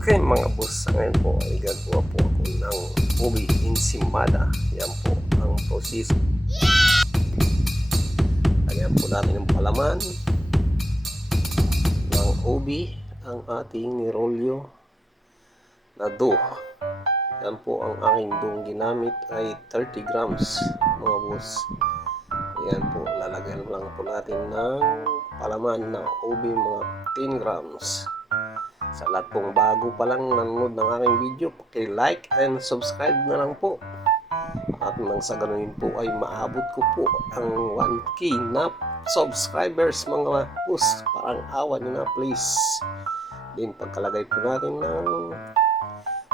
Okay mga boss, ngayon po ay gagawa po ako ng ubi ensimada. Yan po ang proseso. Lagyan po natin ng palaman ng ubi, ang ating nirolyo na dough. Yan po ang aking dough ginamit ay 30 grams mga boss. Yan po, lalagyan lang po natin ng palaman ng ubi mga 10 grams. Sa lahat pong bago pa lang nanonood ng aking video, paki-like and subscribe na lang po. At nang sa ganoon po ay maabot ko po ang 1K na subscribers mga boss. Parang awa nyo na please. Din pagkalagay po natin ng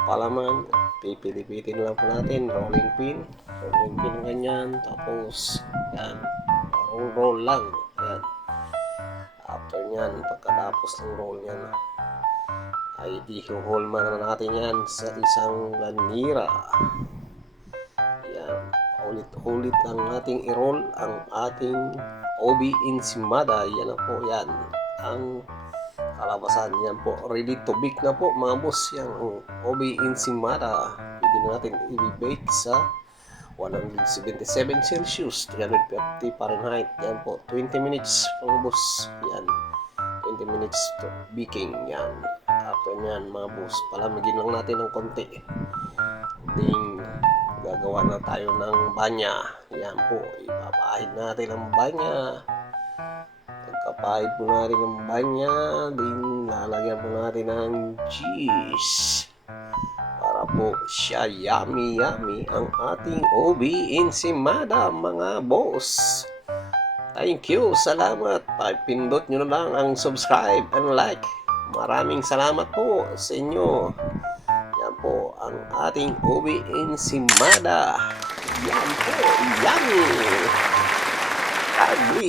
palaman, pipilipitin lang po natin, rolling pin ganyan, tapos yan, roll lang yan. After nyan, pagkatapos ng roll nyan ay i-roll na natin yan sa isang lanira. Yan, ulit-ulit lang nating i-roll ang ating ubi ensimada. Yan na po yan ang kalabasan. Yan po, ready to bake na po mga boss. Yung ubi ensimada pwede natin i-bake sa 177 Celsius, 350 Fahrenheit. Yan po, 20 minutes mga boss. Yan, 20 minutes to baking. Yan, after nyan mga boss, palamigin lang natin ng konti. Then gagawa na tayo ng banya. Yan po, ipapahid natin ang banya. Pagkapahid po natin ng banya, then lalagyan po natin ng cheese para po siya yummy ang ating ubi ensimada mga boss. Thank you, salamat. Pindot nyo na lang ang subscribe and like. Maraming salamat po sa inyo. Yan po ang ating ubi ensimada. Yan po, yummy. God bless.